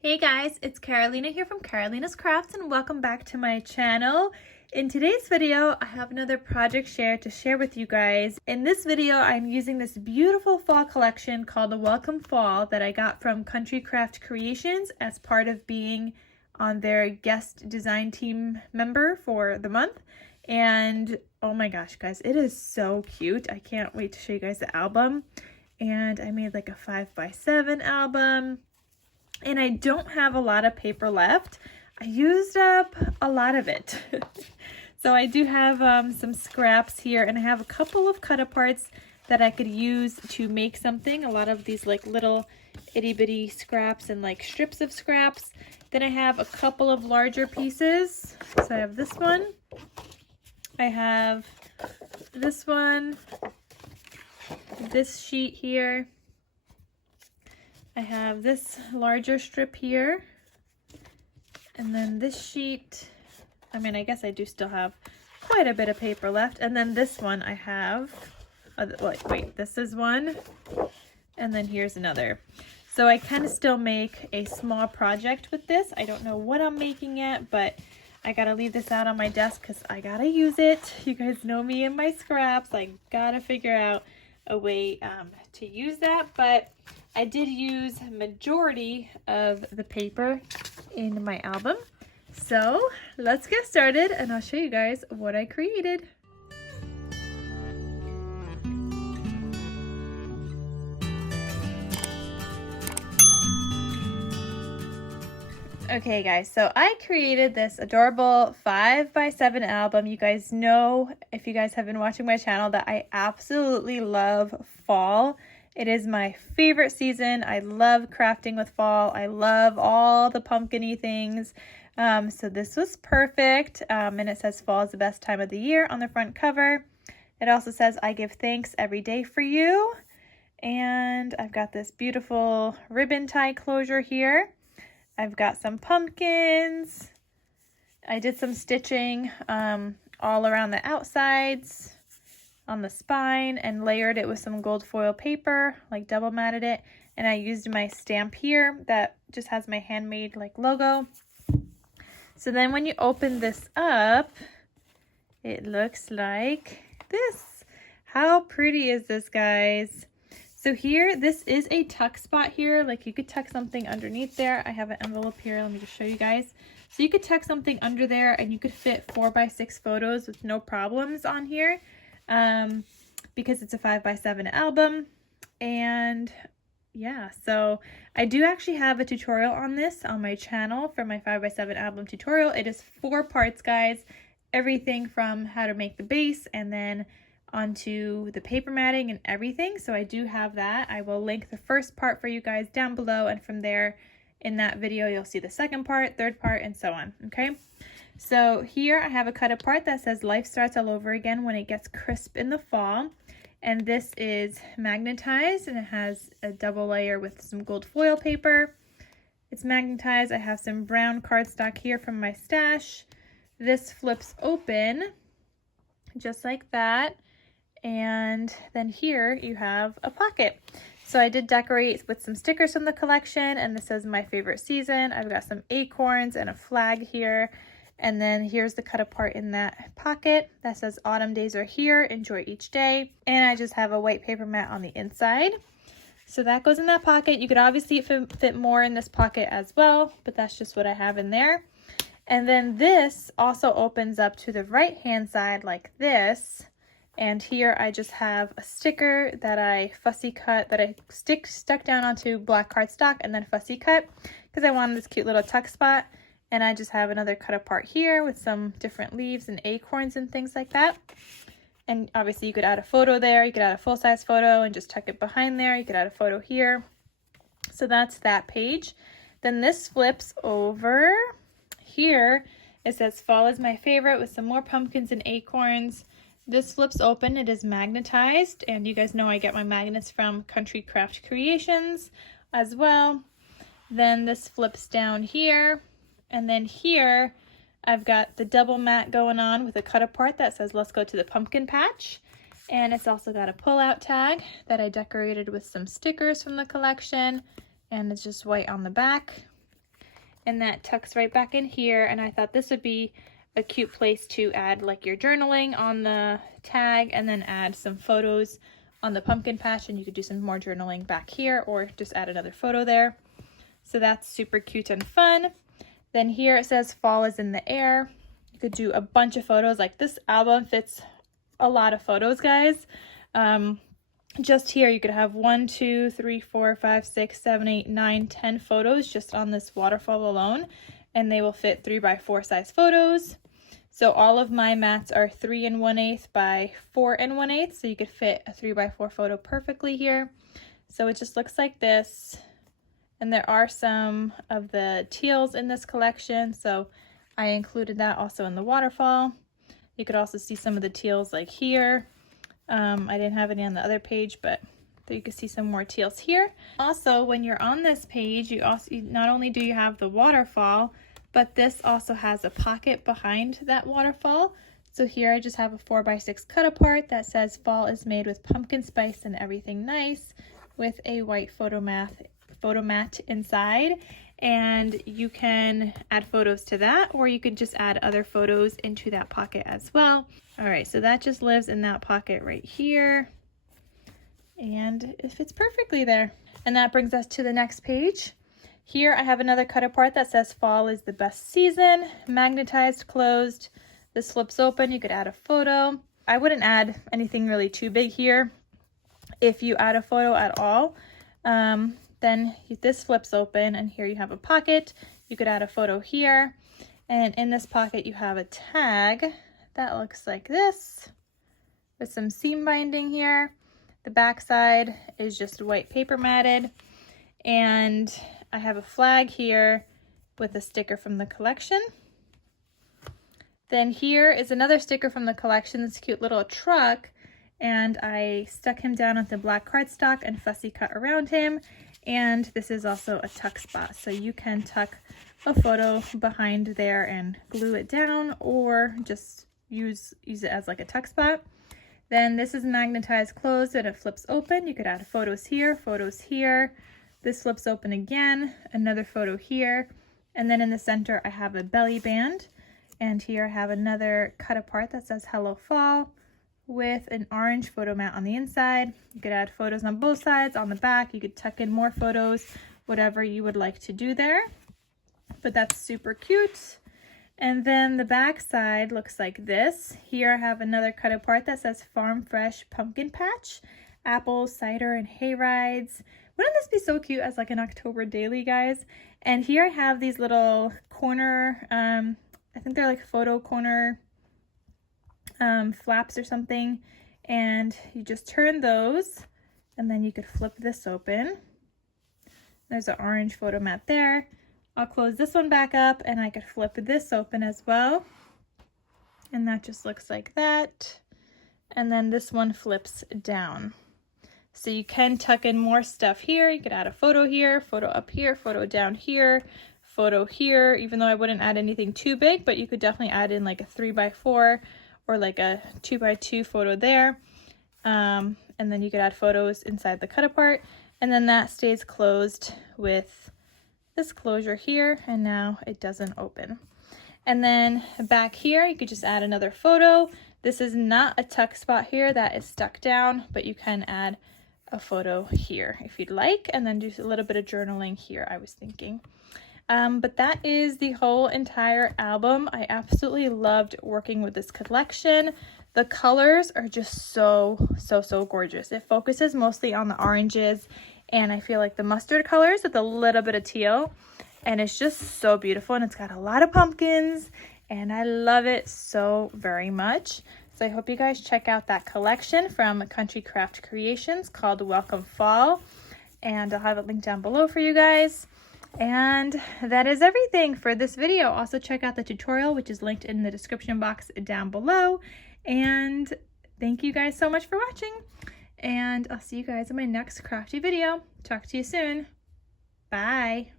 Hey guys, it's Carolina here from KarolinasKrafts and welcome back to my channel. In today's video, I have another project to share with you guys. In this video, I'm using this beautiful fall collection called the Welcome Fall that I got from Country Craft Creations as part of being on their guest design team member for the month. And oh my gosh, guys, it is so cute. I can't wait to show you guys the album. And I made like a 5x7 album. And I don't have a lot of paper left. I used up a lot of it. So I do have some scraps here, and I have a couple of cut aparts that I could use to make something. A lot of these like little itty bitty scraps and like strips of scraps. Then I have a couple of larger pieces. So I have this one. I have this one. This sheet here. I have this larger strip here, and then this sheet. I mean, I guess I do still have quite a bit of paper left. And then this one I have, wait, this is one, and then here's another. So I kind of still make a small project with this. I don't know what I'm making yet, but I gotta leave this out on my desk because I gotta use it. You guys know me and my scraps. I gotta figure out a way to use that, but I did use majority of the paper in my album. So let's get started and I'll show you guys what I created. Okay guys, so I created this adorable 5x7 album. You guys know, if you guys have been watching my channel, that I absolutely love fall. It is my favorite season. I love crafting with fall. I love all the pumpkin-y things. So this was perfect. And it says fall is the best time of the year on the front cover. It also says, I give thanks every day for you. And I've got this beautiful ribbon tie closure here. I've got some pumpkins. I did some stitching all around the outsides on the spine and layered it with some gold foil paper, like double matted it. And I used my stamp here that just has my handmade like logo. So then when you open this up, it looks like this. How pretty is this, guys? So here, this is a tuck spot here. Like you could tuck something underneath there. I have an envelope here. Let me just show you guys. So you could tuck something under there and you could fit 4x6 photos with no problems on here. Because it's a 5x7 album. And yeah, so I do actually have a tutorial on this on my channel for my 5x7 album tutorial. It is 4 parts, guys. Everything from how to make the base and then onto the paper matting and everything. So I do have that. I will link the first part for you guys down below, and from there in that video you'll see the second part, third part, and so on. Okay, so here I have a cut apart that says life starts all over again when it gets crisp in the fall, and this is magnetized and it has a double layer with some gold foil paper. It's magnetized. I have some brown cardstock here from my stash. This flips open just like that. And then here you have a pocket. So I did decorate with some stickers from the collection, and this is my favorite season. I've got some acorns and a flag here. And then here's the cut apart in that pocket that says autumn days are here, enjoy each day. And I just have a white paper mat on the inside. So that goes in that pocket. You could obviously fit more in this pocket as well, but that's just what I have in there. And then this also opens up to the right hand side like this. And here I just have a sticker that I fussy cut, that I stuck down onto black cardstock and then fussy cut because I wanted this cute little tuck spot. And I just have another cut apart here with some different leaves and acorns and things like that. And obviously you could add a photo there. You could add a full-size photo and just tuck it behind there. You could add a photo here. So that's that page. Then this flips over. Here it says fall is my favorite with some more pumpkins and acorns. This flips open. It is magnetized, and you guys know I get my magnets from Country Craft Creations as well. Then this flips down here, and then here I've got the double mat going on with a cut apart that says let's go to the pumpkin patch. And it's also got a pull-out tag that I decorated with some stickers from the collection, and it's just white on the back. and that tucks right back in here. And I thought this would be a cute place to add like your journaling on the tag, and then add some photos on the pumpkin patch, and you could do some more journaling back here or just add another photo there. So that's super cute and fun. Then here it says fall is in the air. You could do a bunch of photos. Like this album fits a lot of photos, guys. Just here you could have 1, 2, 3, 4, 5, 6, 7, 8, 9, 10 photos just on this waterfall alone, and they will fit 3x4 size photos. So all of my mats are 3 1/8 by 4 1/8, so you could fit a 3x4 photo perfectly here. So it just looks like this, and there are some of the teals in this collection, so I included that also in the waterfall. You could also see some of the teals like here. I didn't have any on the other page, but you can see some more teals here. Also, when you're on this page, not only do you have the waterfall, but this also has a pocket behind that waterfall. So here I just have a 4x6 cut apart that says fall is made with pumpkin spice and everything nice, with a white photo mat inside. And you can add photos to that, or you could just add other photos into that pocket as well. All right, so that just lives in that pocket right here, and it fits perfectly there. And that brings us to the next page. Here I have another cut apart that says fall is the best season, magnetized, closed. This flips open, you could add a photo. I wouldn't add anything really too big here. If you add a photo at all, then this flips open, and here you have a pocket. You could add a photo here, and in this pocket you have a tag that looks like this with some seam binding here. The back side is just white paper matted, and I have a flag here with a sticker from the collection. Then here is another sticker from the collection, this cute little truck, and I stuck him down with the black cardstock and fussy cut around him. And this is also a tuck spot, so you can tuck a photo behind there and glue it down, or just use it as like a tuck spot. Then this is magnetized closed, and it flips open. You could add photos here, photos here. This flips open again, another photo here. And then in the center I have a belly band, and here I have another cut apart that says hello fall, with an orange photo mat on the inside. You could add photos on both sides. On the back you could tuck in more photos, whatever you would like to do there. But that's super cute. And then the back side looks like this. Here I have another cut apart that says farm fresh pumpkin patch, apples, cider, and hay rides. Wouldn't this be so cute as like an October daily, guys? And here I have these little corner, I think they're like photo corner flaps or something, and you just turn those, and then you could flip this open. There's an orange photo mat there. I'll close this one back up, and I could flip this open as well, and that just looks like that. And then this one flips down, so you can tuck in more stuff here. You could add a photo here, photo up here, photo down here, photo here, even though I wouldn't add anything too big, but you could definitely add in like a 3x4 or like a 2x2 photo there. And then you could add photos inside the cut apart, and then that stays closed with this closure here, and now it doesn't open. And then back here you could just add another photo. This is not a tuck spot here, that is stuck down, but you can add a photo here if you'd like, and then do a little bit of journaling here, I was thinking. But that is the whole entire album. I absolutely loved working with this collection. The colors are just so gorgeous. It focuses mostly on the oranges, and I feel like the mustard colors with a little bit of teal, and it's just so beautiful, and it's got a lot of pumpkins, and I love it so very much. So I hope you guys check out that collection from Country Craft Creations called Welcome Fall, and I'll have it linked down below for you guys. And that is everything for this video. Also check out the tutorial, which is linked in the description box down below. And thank you guys so much for watching, and I'll see you guys in my next crafty video. Talk to you soon. Bye.